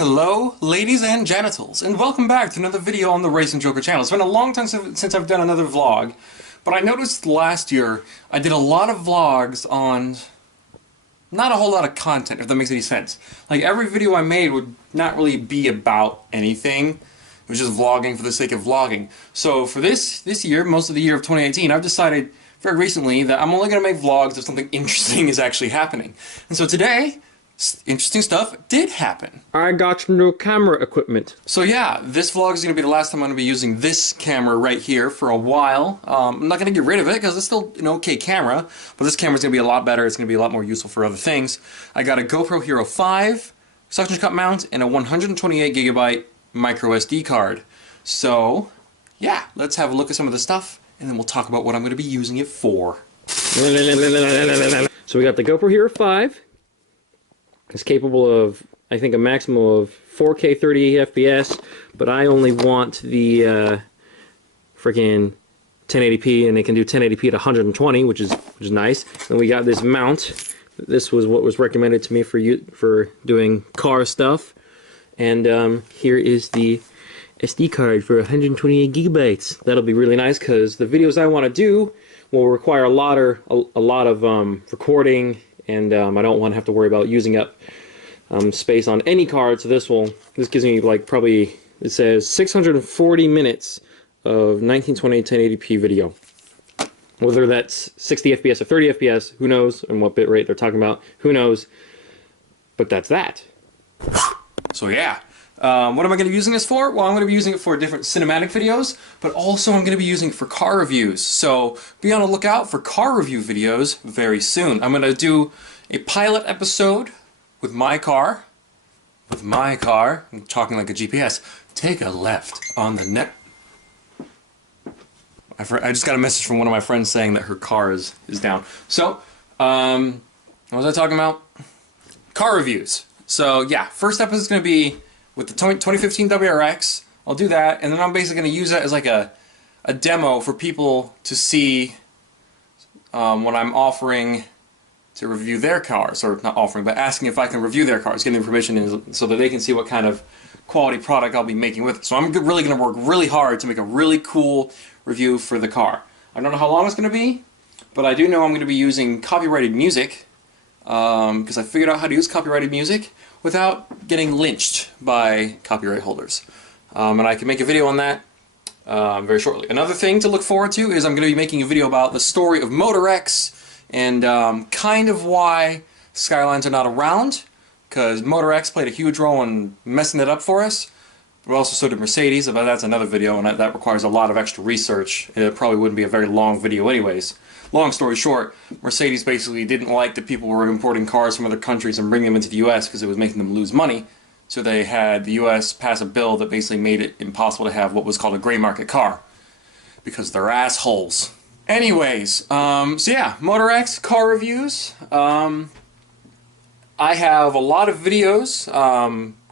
Hello, ladies and genitals, and welcome back to another video on the Racing Joker channel. It's been a long time since I've done another vlog, but I noticed last year I did a lot of vlogs on not a whole lot of content, if that makes any sense. Like, every video I made would not really be about anything. It was just vlogging for the sake of vlogging. So for this year, most of the year of 2018, I've decided very recently that I'm only going to make vlogs if something interesting is actually happening. And so today, interesting stuff did happen. I got some new camera equipment. So yeah, this vlog is going to be the last time I'm going to be using this camera right here for a while. I'm not going to get rid of it because it's still an okay camera, but this camera is going to be a lot better. It's going to be a lot more useful for other things. I got a GoPro Hero 5 suction cup mount and a 128GB micro SD card. So yeah, let's have a look at some of the stuff and then we'll talk about what I'm going to be using it for. So we got the GoPro Hero 5. It's capable of, I think, a maximum of 4K 30 FPS, but I only want the freaking 1080p, and it can do 1080p at 120, which is nice. And we got this mount. This was what was recommended to me for doing car stuff. And here is the SD card for 128 gigabytes. That'll be really nice because the videos I want to do will require a lot of recording. And I don't want to have to worry about using up space on any card, so this gives me like probably, it says 640 minutes of 1920 1080p video. Whether that's 60 FPS or 30 FPS, who knows, and what bitrate they're talking about, who knows, but that's that. So yeah, what am I going to be using this for? Well, I'm going to be using it for different cinematic videos, but also I'm going to be using it for car reviews. So be on the lookout for car review videos very soon. I'm going to do a pilot episode with my car. I'm talking like a GPS. Take a left on the net. I just got a message from one of my friends saying that her car is down. So, what was I talking about? Car reviews. So yeah, first episode is going to be with the 2015 WRX. I'll do that, and then I'm basically going to use that as like a demo for people to see what I'm offering to review their cars, or not offering, but asking if I can review their cars, getting permission so that they can see what kind of quality product I'll be making with it. So I'm really going to work really hard to make a really cool review for the car. I don't know how long it's going to be, but I do know I'm going to be using copyrighted music, because I figured out how to use copyrighted music without getting lynched by copyright holders. And I can make a video on that very shortly. Another thing to look forward to is I'm going to be making a video about the story of Motor X and kind of why Skylines are not around, because Motor X played a huge role in messing it up for us, but also so did Mercedes, but that's another video, and that requires a lot of extra research. It probably wouldn't be a very long video anyways. Long story short, Mercedes basically didn't like that people were importing cars from other countries and bringing them into the US because it was making them lose money, so they had the US pass a bill that basically made it impossible to have what was called a gray market car, because they're assholes. Anyways, so yeah, Motor X car reviews. I have a lot of videos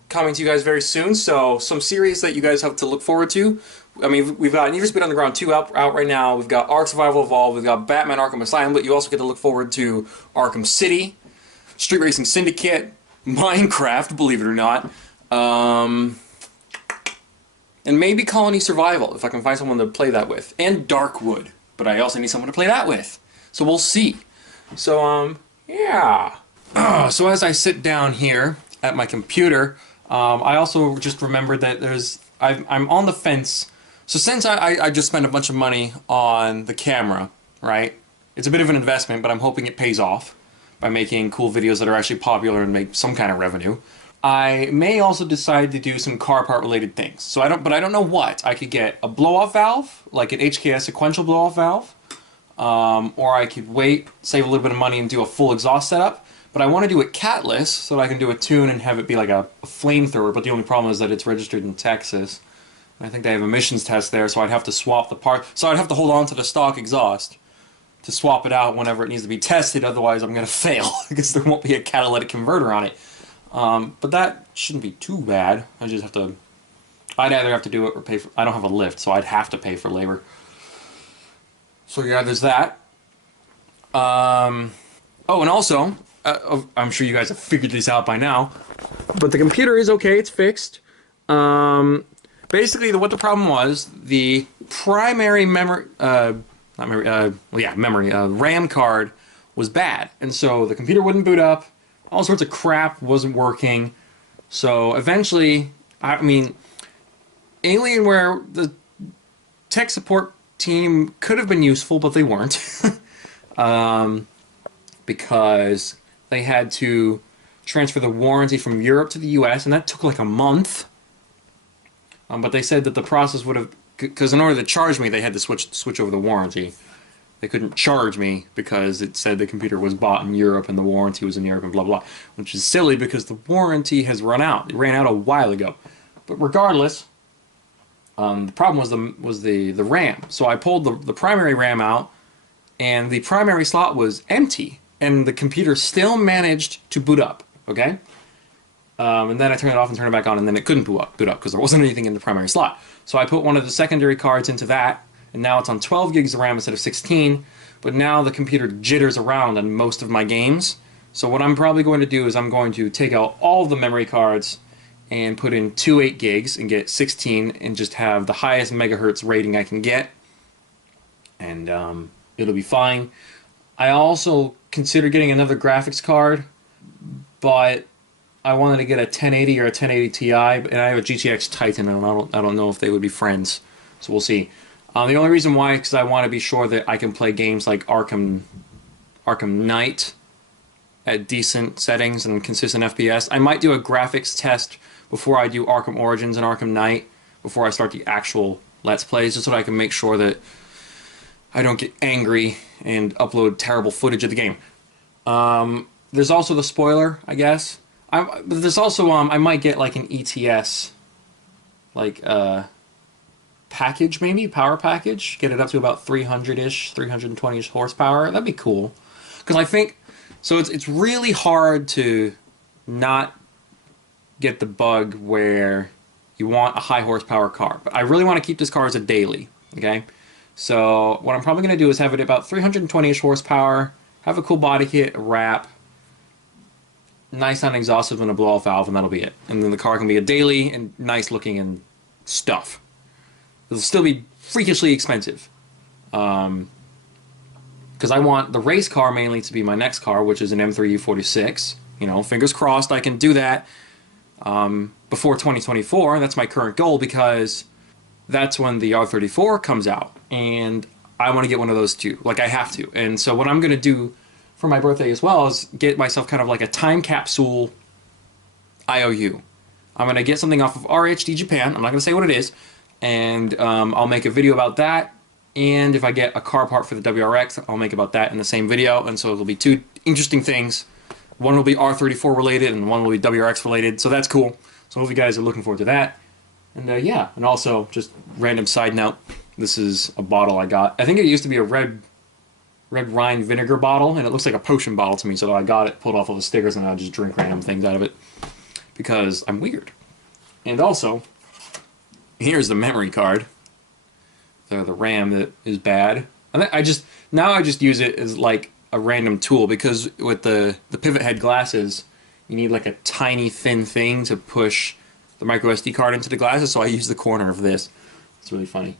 coming to you guys very soon, so some series that you guys have to look forward to. I mean, we've got Need for Speed Underground 2 out right now, we've got Ark Survival Evolved, we've got Batman Arkham Asylum, but you also get to look forward to Arkham City, Street Racing Syndicate, Minecraft, believe it or not, and maybe Colony Survival, if I can find someone to play that with, and Darkwood. But I also need someone to play that with. So we'll see. So, yeah. So as I sit down here at my computer, I also just remembered that I'm on the fence. So since I just spent a bunch of money on the camera, right? It's a bit of an investment, but I'm hoping it pays off by making cool videos that are actually popular and make some kind of revenue. I may also decide to do some car part related things. So I don't know what. I could get a blow-off valve, like an HKS sequential blow-off valve, or I could wait, save a little bit of money and do a full exhaust setup. But I want to do it catless so that I can do a tune and have it be like a flamethrower, but the only problem is that it's registered in Texas. I think they have emissions tests there, so I'd have to swap the part. So I'd have to hold on to the stock exhaust to swap it out whenever it needs to be tested, otherwise I'm going to fail because there won't be a catalytic converter on it. But that shouldn't be too bad. I'd either have to do it or pay for, I don't have a lift, so I'd have to pay for labor. So yeah, there's that. Oh, and also, I'm sure you guys have figured this out by now. But the computer is okay. It's fixed. Basically, what the problem was, the primary memory, RAM card was bad, and so the computer wouldn't boot up. All sorts of crap wasn't working. So eventually, I mean, Alienware, the tech support team could have been useful, but they weren't. Because they had to transfer the warranty from Europe to the US, and that took like a month. But they said that the process would have, because in order to charge me, they had to switch over the warranty. They couldn't charge me because it said the computer was bought in Europe and the warranty was in Europe and blah blah, which is silly because the warranty has run out. It ran out a while ago. But regardless, the problem was the RAM. So I pulled the primary RAM out, and the primary slot was empty, and the computer still managed to boot up. Okay. And then I turned it off and turned it back on, and then it couldn't boot up because there wasn't anything in the primary slot. So I put one of the secondary cards into that, and now it's on 12 gigs of RAM instead of 16, but now the computer jitters around on most of my games. So what I'm probably going to do is I'm going to take out all the memory cards and put in 2 8 gigs and get 16 and just have the highest megahertz rating I can get, and it'll be fine. I also considered getting another graphics card, but I wanted to get a 1080 or a 1080 Ti, and I have a GTX Titan, and I don't know if they would be friends, so we'll see. The only reason why is because I want to be sure that I can play games like Arkham Knight at decent settings and consistent FPS. I might do a graphics test before I do Arkham Origins and Arkham Knight, before I start the actual Let's Plays, just so that I can make sure that I don't get angry and upload terrible footage of the game. There's also the spoiler, I guess. There's also I might get like an ETS, like package, maybe power package, get it up to about 300-ish, 320-ish horsepower. That'd be cool, because I think so. It's really hard to not get the bug where you want a high horsepower car, but I really want to keep this car as a daily. Okay, so what I'm probably going to do is have it about 320-ish horsepower, have a cool body kit, a wrap, nice sounding exhaust and a blow-off valve, and that'll be it. And then the car can be a daily and nice looking and stuff. It'll still be freakishly expensive, because I want the race car mainly to be my next car, which is an M3 U46. Fingers crossed I can do that before 2024. That's my current goal, because that's when the R34 comes out, and I want to get one of those too. Like, I have to. And so what I'm going to do for my birthday as well is get myself kind of like a time capsule IOU. I'm going to get something off of RHD Japan. I'm not going to say what it is. And I'll make a video about that. And if I get a car part for the WRX, I'll make about that in the same video. And so it'll be 2 interesting things. One will be R34 related and one will be WRX related. So that's cool. So I hope you guys are looking forward to that. And yeah, and also just random side note. This is a bottle I got. I think it used to be a red Rhine vinegar bottle, and it looks like a potion bottle to me, so I got it, pulled off all the stickers, and I just drink random things out of it, because I'm weird. And also, here's the memory card. The RAM that is bad. I just use it as like a random tool, because with the pivot head glasses, you need like a tiny thin thing to push the micro SD card into the glasses, so I use the corner of this. It's really funny.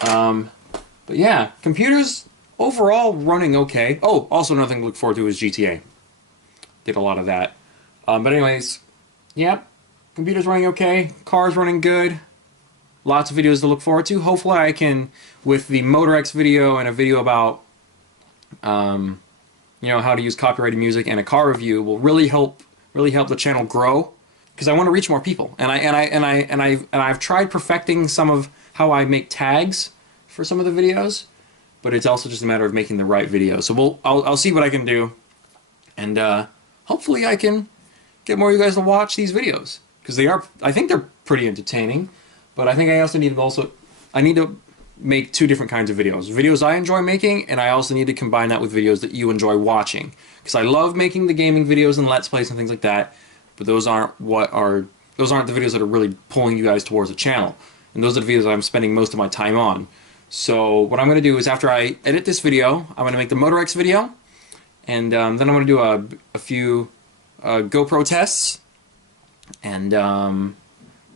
But yeah, computers overall running okay. Oh, also another thing to look forward to is GTA. Did a lot of that. But anyways, yeah, computer's running okay, car's running good. Lots of videos to look forward to. Hopefully I can, with the MotorX video and a video about how to use copyrighted music and a car review, will really help the channel grow, because I want to reach more people. And I've tried perfecting some of how I make tags for some of the videos, but it's also just a matter of making the right video. So I'll see what I can do, and hopefully I can get more of you guys to watch these videos, because I think they're pretty entertaining. But I think I also need to make 2 different kinds of videos. Videos I enjoy making, and I also need to combine that with videos that you enjoy watching. Because I love making the gaming videos and Let's Plays and things like that, but those aren't the videos that are really pulling you guys towards the channel. And those are the videos that I'm spending most of my time on. So what I'm going to do is, after I edit this video, I'm going to make the MotorX video, And then I'm going to do a few GoPro tests, and I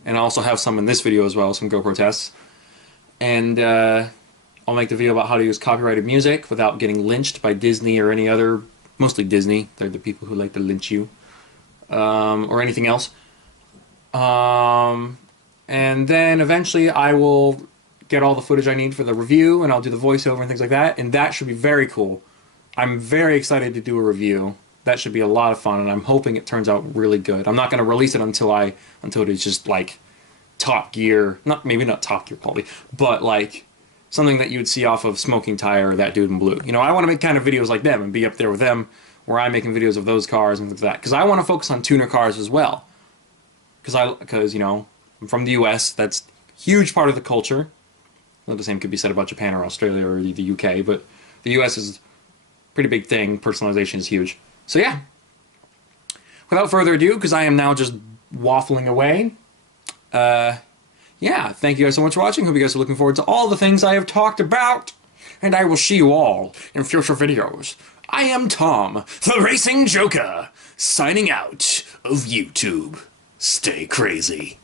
also have some in this video as well, some GoPro tests. And I'll make the video about how to use copyrighted music without getting lynched by Disney or any other, mostly Disney. They're the people who like to lynch you, or anything else. And then eventually I will get all the footage I need for the review, and I'll do the voiceover and things like that, and that should be very cool. I'm very excited to do a review. That should be a lot of fun, and I'm hoping it turns out really good. I'm not going to release it until it is just like Top Gear, maybe not Top Gear quality, but like something that you would see off of Smoking Tire or That Dude in Blue. You know, I want to make kind of videos like them and be up there with them, where I'm making videos of those cars and things like that, because I want to focus on tuner cars as well. Because you know, I'm from the U.S. That's a huge part of the culture. Well, the same could be said about Japan or Australia or the U.K., but the U.S. is a pretty big thing. Personalization is huge. So yeah. Without further ado, because I am now just waffling away. Yeah, thank you guys so much for watching. Hope you guys are looking forward to all the things I have talked about. And I will see you all in future videos. I am Tom, the Racing Joker, signing out of YouTube. Stay crazy.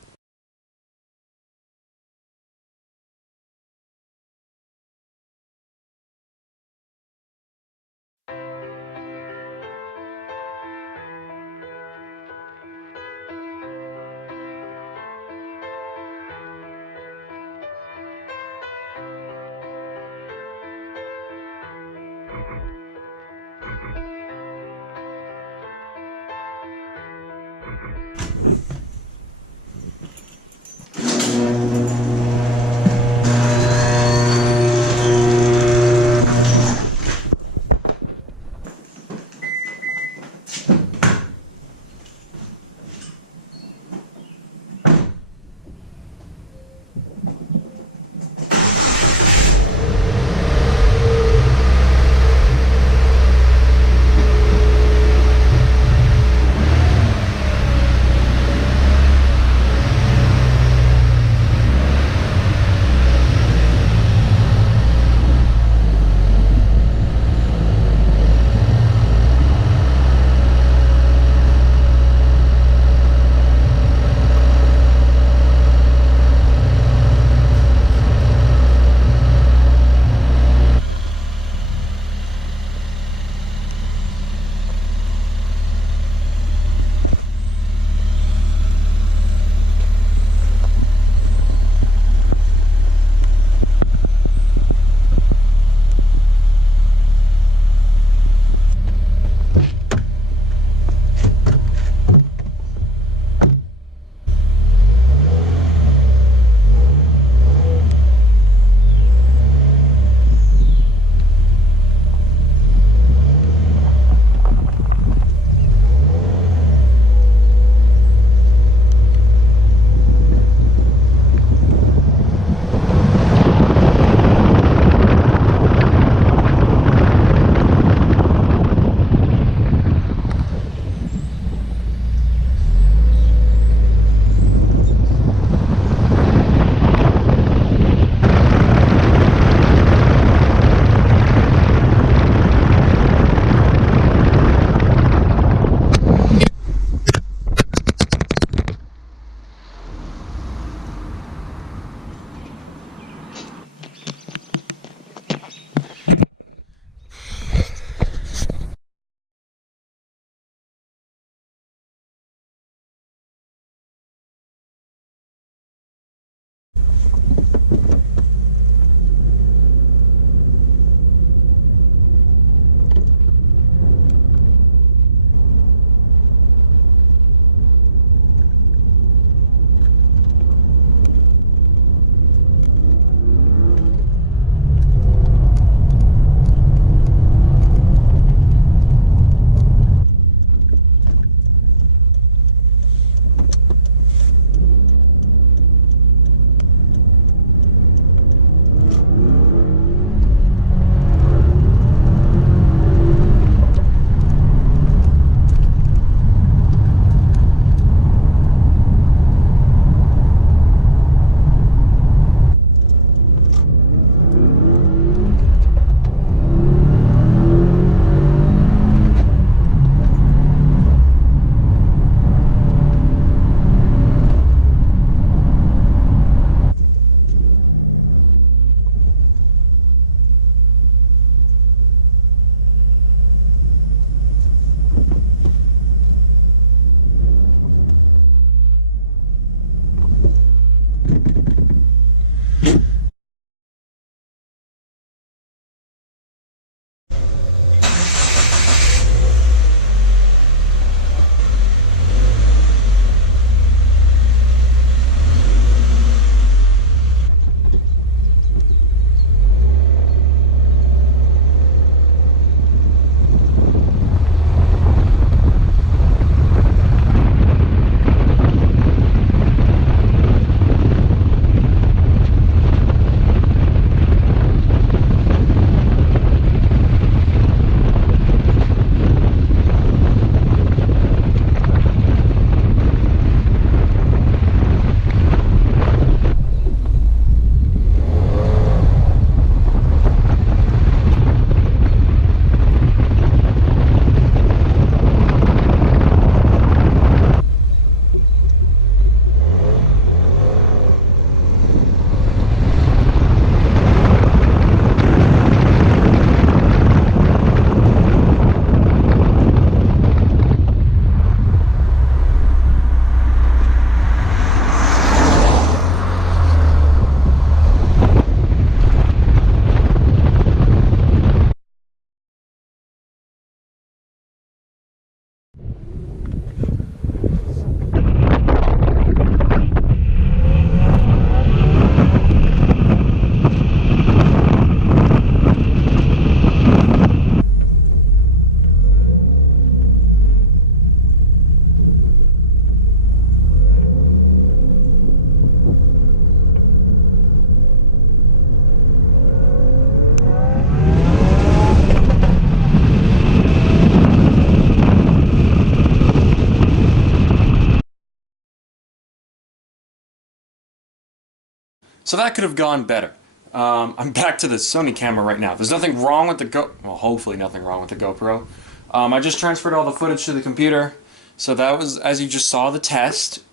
So that could have gone better. I'm back to the Sony camera right now. There's nothing wrong with the well, hopefully nothing wrong with the GoPro. I just transferred all the footage to the computer. So that was, as you just saw, the test.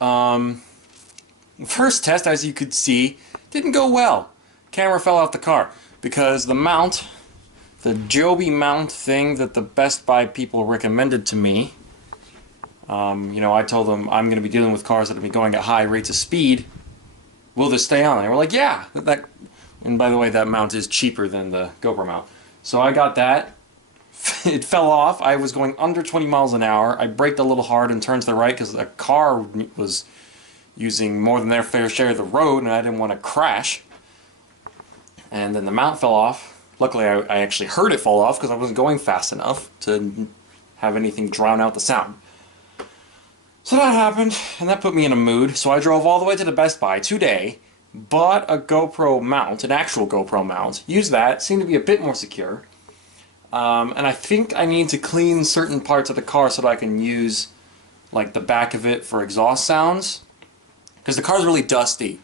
First test, as you could see, didn't go well. Camera fell off the car because the mount, the Joby mount thing that the Best Buy people recommended to me, you know, I told them I'm going to be dealing with cars that will be going at high rates of speed. Will this stay on? They were like, yeah. And by the way, that mount is cheaper than the GoPro mount. So I got that. It fell off. I was going under 20 miles an hour. I braked a little hard and turned to the right because the car was using more than their fair share of the road, and I didn't want to crash. And then the mount fell off. Luckily, I actually heard it fall off because I wasn't going fast enough to have anything drown out the sound. So that happened, and that put me in a mood. So I drove all the way to the Best Buy today, bought a GoPro mount, an actual GoPro mount, used that, seemed to be a bit more secure. And I think I need to clean certain parts of the car so that I can use like the back of it for exhaust sounds, because the car's really dusty.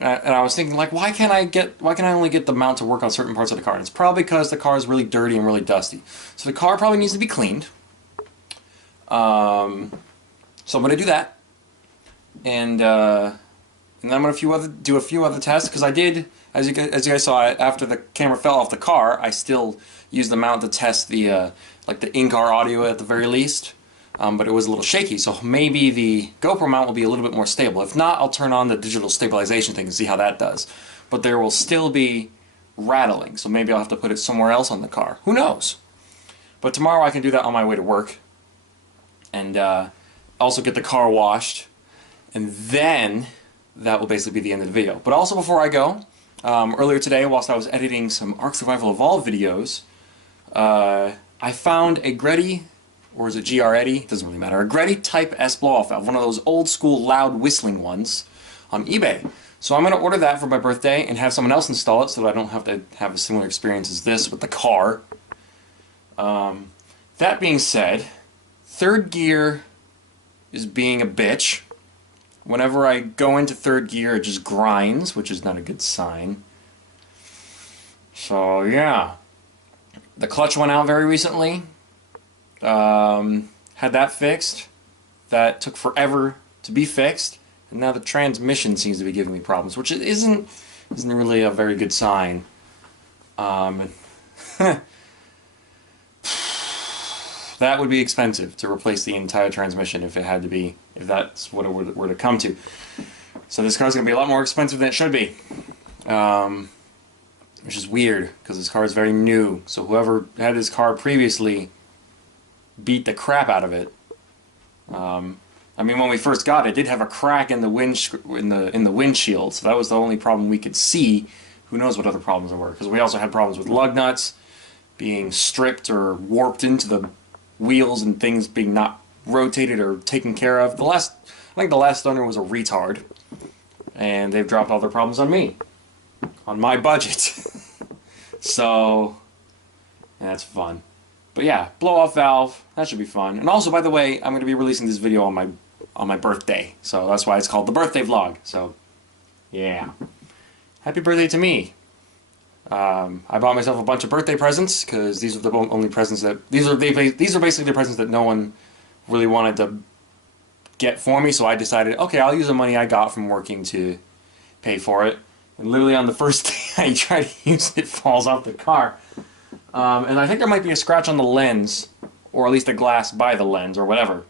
And I was thinking, like, why can I only get the mount to work on certain parts of the car? And it's probably because the car is really dirty and really dusty. So the car probably needs to be cleaned. So I'm going to do that, and then I'm going to do a few other tests, because I did, as you guys saw, after the camera fell off the car, I still used the mount to test the like the in-car audio at the very least, but it was a little shaky. So maybe the GoPro mount will be a little bit more stable. If not, I'll turn on the digital stabilization thing and see how that does. But there will still be rattling, so maybe I'll have to put it somewhere else on the car. Who knows? But tomorrow I can do that on my way to work, and also get the car washed, and then that will basically be the end of the video. But also, before I go, earlier today, whilst I was editing some Ark Survival Evolved videos, I found a GoPro, or is it GRETY? Doesn't really matter. A GoPro Type S blow-off valve, one of those old school loud whistling ones, on eBay. So I'm going to order that for my birthday and have someone else install it so that I don't have to have a similar experience as this with the car. That being said, third gear is being a bitch. Whenever I go into third gear, it just grinds, which is not a good sign. So yeah, the clutch went out very recently. Had that fixed. That took forever to be fixed, and now the transmission seems to be giving me problems, which isn't really a very good sign. That would be expensive to replace the entire transmission if that's what it were to come to. So this car's going to be a lot more expensive than it should be. Which is weird, because this car is very new. So whoever had this car previously beat the crap out of it. I mean, when we first got it, it did have a crack in the windshield, so that was the only problem we could see. Who knows what other problems there were? Because we also had problems with lug nuts being stripped or warped into the wheels and things being not rotated or taken care of. I think the last owner was a retard, and they've dropped all their problems on me, on my budget. So that's fun. But yeah, blow off valve, that should be fun. And also, by the way, I'm going to be releasing this video on my birthday, so that's why it's called the birthday vlog. So yeah, happy birthday to me. I bought myself a bunch of birthday presents, because these are the only presents that these are basically the presents that no one really wanted to get for me. So I decided, okay, I'll use the money I got from working to pay for it. And literally on the first day I try to use it, falls off the car, and I think there might be a scratch on the lens, or at least a glass by the lens, or whatever.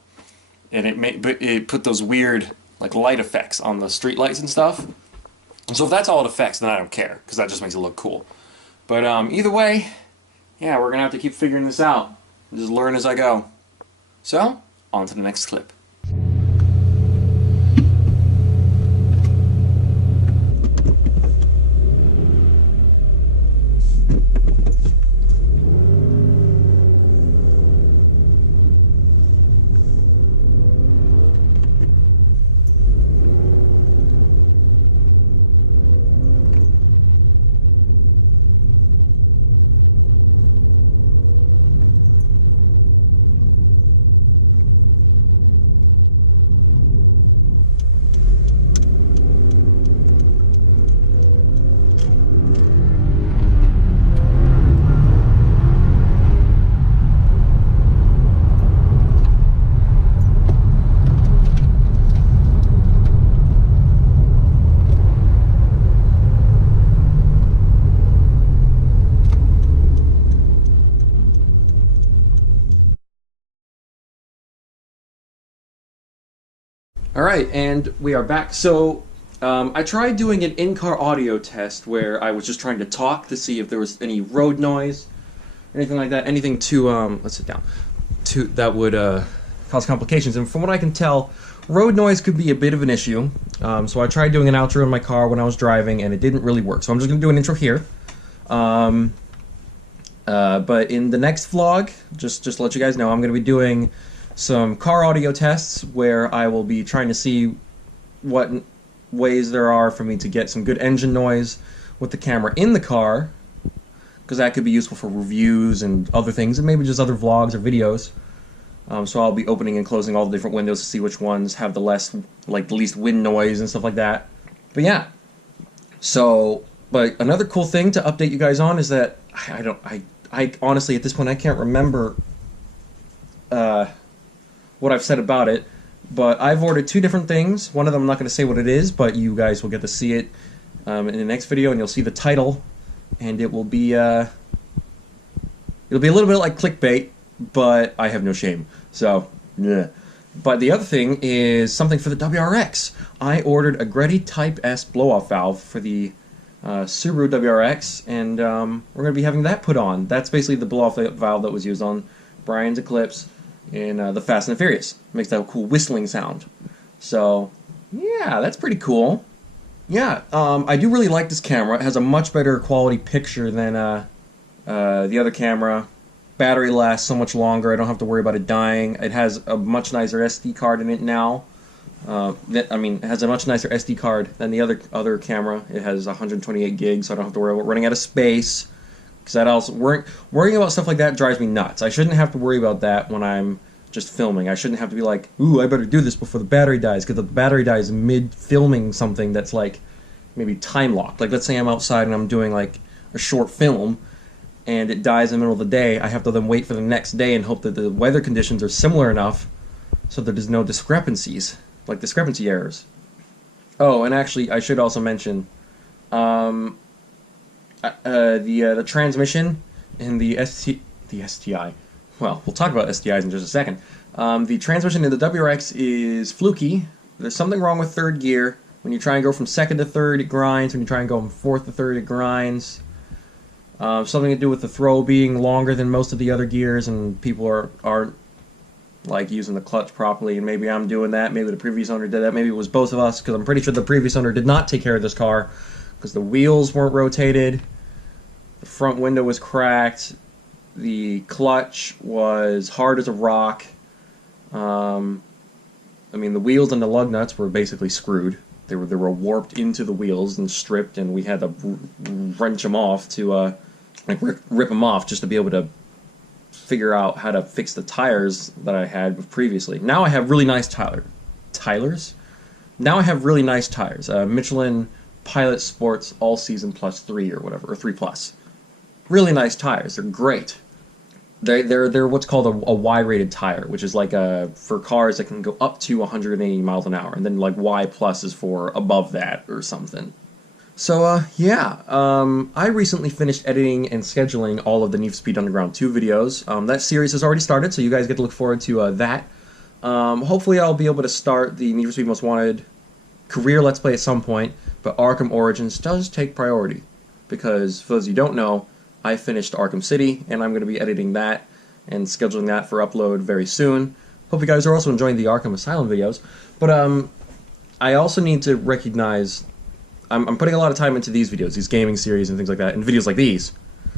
And it put those weird like light effects on the street lights and stuff. So if that's all it affects, then I don't care, because that just makes it look cool. But either way, yeah, we're going to have to keep figuring this out. Just learn as I go. So, on to the next clip. Alright, and we are back. So, I tried doing an in-car audio test where I was just trying to talk to see if there was any road noise, anything like that, anything to, let's sit down, that would cause complications. And from what I can tell, road noise could be a bit of an issue. So I tried doing an outro in my car when I was driving, and it didn't really work. So I'm just going to do an intro here. But in the next vlog, just to let you guys know, I'm going to be doing some car audio tests where I will be trying to see what ways there are for me to get some good engine noise with the camera in the car, because that could be useful for reviews and other things, and maybe just other vlogs or videos. So I'll be opening and closing all the different windows to see which ones have the least wind noise and stuff like that. But yeah. So, but another cool thing to update you guys on is that I honestly at this point I can't remember what I've said about it, but I've ordered 2 different things. One of them I'm not going to say what it is, but you guys will get to see it in the next video, and you'll see the title, and it will be it'll be a little bit like clickbait, but I have no shame. So, yeah. But the other thing is something for the WRX. I ordered a GoPro Type S blow-off valve for the Subaru WRX, and we're going to be having that put on. That's basically the blow-off valve that was used on Brian's Eclipse in the Fast and the Furious. It makes that cool whistling sound. So, yeah, that's pretty cool. Yeah, I do really like this camera. It has a much better quality picture than the other camera. Battery lasts so much longer. I don't have to worry about it dying. It has a much nicer SD card in it now. It has a much nicer SD card than the other camera. It has 128 gigs, so I don't have to worry about running out of space. Because that also worrying about stuff like that drives me nuts. I shouldn't have to worry about that when I'm just filming. I shouldn't have to be like, ooh, I better do this before the battery dies, because if the battery dies mid-filming something that's like maybe time-locked. Like, let's say I'm outside and I'm doing like a short film, and it dies in the middle of the day. I have to then wait for the next day and hope that the weather conditions are similar enough so that there's no discrepancies, like discrepancy errors. Oh, and actually, I should also mention the transmission in the STI. Well, we'll talk about STIs in just a second. The transmission in the WRX is fluky. There's something wrong with third gear. When you try and go from second to third, it grinds. When you try and go from fourth to third, it grinds. Something to do with the throw being longer than most of the other gears, and people aren't like using the clutch properly, and maybe I'm doing that, maybe the previous owner did that, maybe it was both of us, because I'm pretty sure the previous owner did not take care of this car, because the wheels weren't rotated, the front window was cracked, the clutch was hard as a rock. The wheels and the lug nuts were basically screwed. They were warped into the wheels and stripped, and we had to wrench them off to rip them off just to be able to figure out how to fix the tires that I had previously. Now I have really nice tires. Now I have really nice tires. Michelin Pilot Sports All Season Plus 3 or whatever, or 3 Plus. Really nice tires. They're great. They're what's called a Y-rated tire, which is like for cars that can go up to 180 miles an hour, and then like Y plus is for above that or something. So yeah, I recently finished editing and scheduling all of the Need for Speed Underground 2 videos. That series has already started, so you guys get to look forward to that. Hopefully I'll be able to start the Need for Speed Most Wanted career Let's Play at some point, but Arkham Origins does take priority, because for those of you who don't know, I finished Arkham City, and I'm going to be editing that and scheduling that for upload very soon. Hope you guys are also enjoying the Arkham Asylum videos. But I also need to recognize I'm putting a lot of time into these videos, these gaming series and things like that, and videos like these.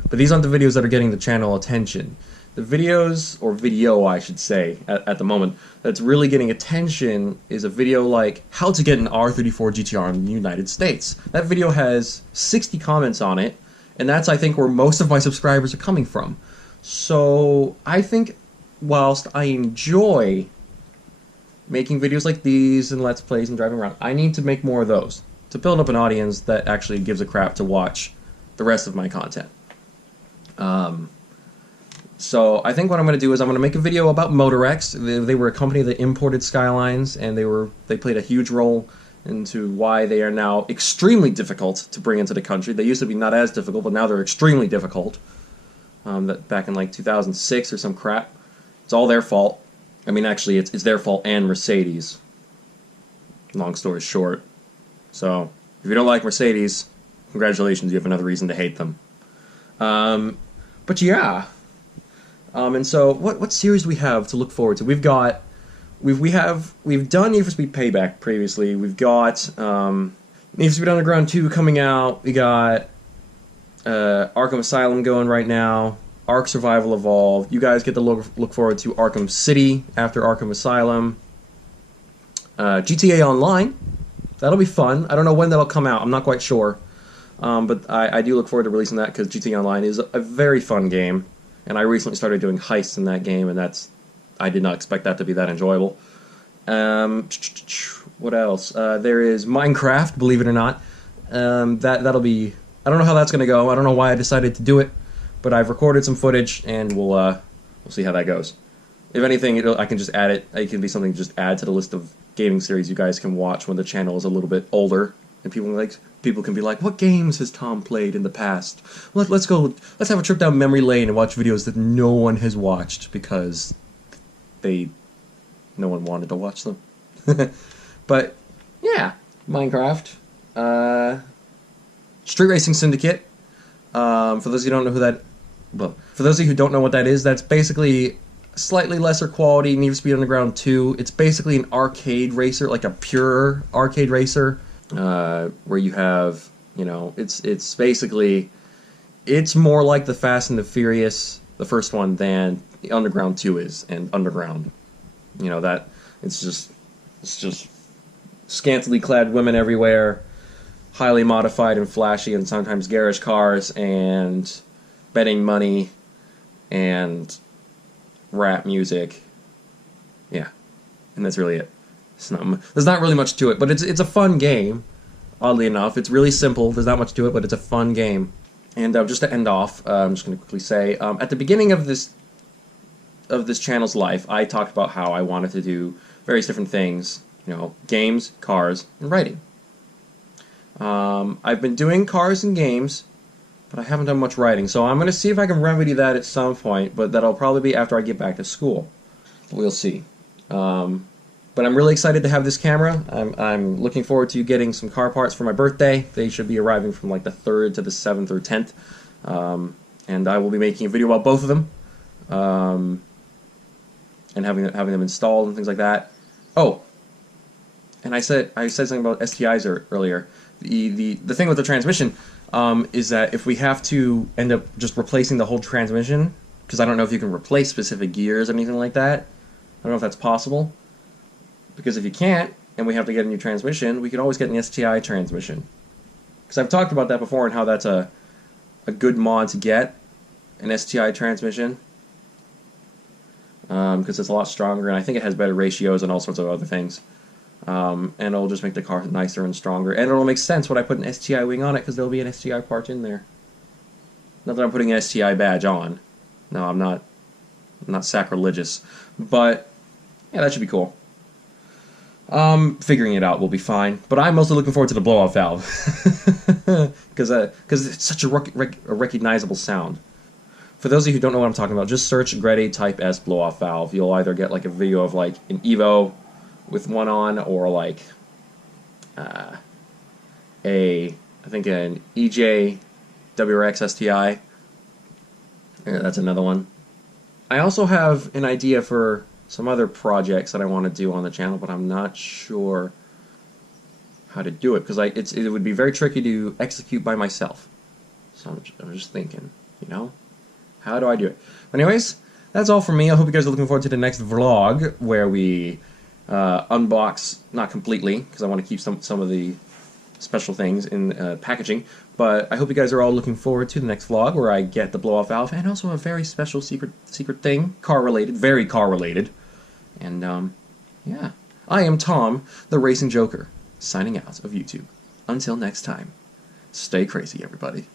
But these aren't the videos that are getting the channel attention. The videos, or video I should say, at the moment, that's really getting attention is a video like how to get an R34 GTR in the United States. That video has 60 comments on it, and that's, I think, where most of my subscribers are coming from. So I think whilst I enjoy making videos like these and Let's Plays and driving around, I need to make more of those to build up an audience that actually gives a crap to watch the rest of my content. So I think what I'm going to do is I'm going to make a video about Motorex. They were a company that imported Skylines, and they played a huge role into why they are now extremely difficult to bring into the country. They used to be not as difficult, but now they're extremely difficult. That back in like 2006 or some crap. It's all their fault. I mean, actually, it's their fault and Mercedes. long story short. So, if you don't like Mercedes, congratulations, you have another reason to hate them. But yeah. And so, what series do we have to look forward to? We've done Need for Speed Payback previously. We've got Need for Speed Underground 2 coming out. We got Arkham Asylum going right now. Ark Survival Evolved. You guys get to look forward to Arkham City after Arkham Asylum. GTA Online. That'll be fun. I don't know when that'll come out. I'm not quite sure. But I do look forward to releasing that because GTA Online is a very fun game. And I recently started doing heists in that game, and I did not expect that to be that enjoyable. What else? There is Minecraft, believe it or not. That'll be... I don't know how that's going to go. I don't know why I decided to do it. But I've recorded some footage, and we'll see how that goes. If anything, I can just add it. It can be something to just add to the list of gaming series you guys can watch when the channel is a little bit older, and people can be like, "What games has Tom played in the past? Let's have a trip down memory lane and watch videos that no one has watched because no one wanted to watch them." But yeah, Minecraft, Street Racing Syndicate. For those of you who don't know for those of you who don't know what that is, that's basically slightly lesser quality Need for Speed Underground 2. It's basically an arcade racer, like a pure arcade racer, where you have, it's basically, it's more like the Fast and the Furious, the first one, than the Underground 2 is, and Underground. That it's just scantily clad women everywhere, highly modified and flashy and sometimes garish cars, and betting money, and rap music. Yeah, and that's really it. There's not really much to it, but it's a fun game. Oddly enough, it's really simple. There's not much to it, but it's a fun game. And just to end off, I'm just going to quickly say, at the beginning of this channel's life, I talked about how I wanted to do various different things. Games, cars, and writing. I've been doing cars and games, but I haven't done much writing, so I'm going to see if I can remedy that at some point, but that'll probably be after I get back to school. We'll see. But I'm really excited to have this camera. I'm looking forward to getting some car parts for my birthday. They should be arriving from like the 3rd to the 7th or 10th. And I will be making a video about both of them. And having them installed and things like that. Oh, and I said something about STIs earlier. The thing with the transmission is that if we have to end up just replacing the whole transmission, because I don't know if you can replace specific gears or anything like that. I don't know if that's possible. Because if you can't, and we have to get a new transmission, we could always get an STI transmission. Because I've talked about that before and how that's a good mod to get, an STI transmission. Because it's a lot stronger, and I think it has better ratios and all sorts of other things. And it'll just make the car nicer and stronger. And it'll make sense when I put an STI wing on it, because there'll be an STI part in there. Not that I'm putting an STI badge on. No, I'm not sacrilegious. But, yeah, that should be cool. Figuring it out will be fine. But I'm mostly looking forward to the blow-off valve. Because it's such a recognizable sound. For those of you who don't know what I'm talking about, just search GoPro Type S blow-off valve. You'll either get like a video of like an Evo with one on, or like I think an EJ WRX STI. Yeah, that's another one. I also have an idea for some other projects that I want to do on the channel, but I'm not sure how to do it, because it would be very tricky to execute by myself. So I'm just thinking, how do I do it? But anyways, that's all from me. I hope you guys are looking forward to the next vlog, where we unbox, not completely, because I want to keep some of the special things in packaging, but I hope you guys are all looking forward to the next vlog, where I get the blow-off valve, and also a very special secret thing, car-related, very car-related. And, yeah. I am Tom, the Racing Joker, signing out of YouTube. Until next time, stay crazy, everybody.